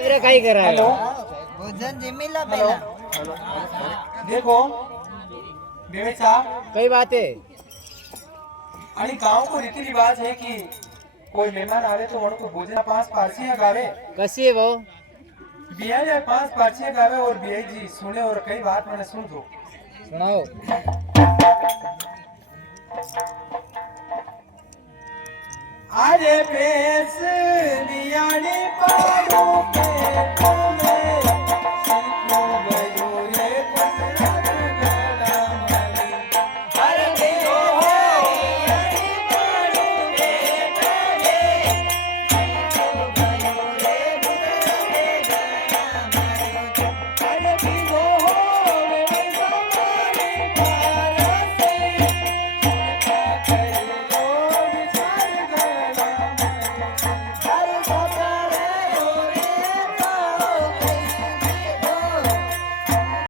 काही करा हेलो भोजन जिमीला हेलो पहिला देखो बेचा कई बात है आणि गांव को रीति रिवाज है कि कोई मेहमान आवे तो उनको भोजन 5 पारसियां गावे कशी है वो बिया ने 5 पारसियां गावे और बिया जी सुने और कई बात मैंने सुन दो सुनाओ अरे पेस नियाणी पाडू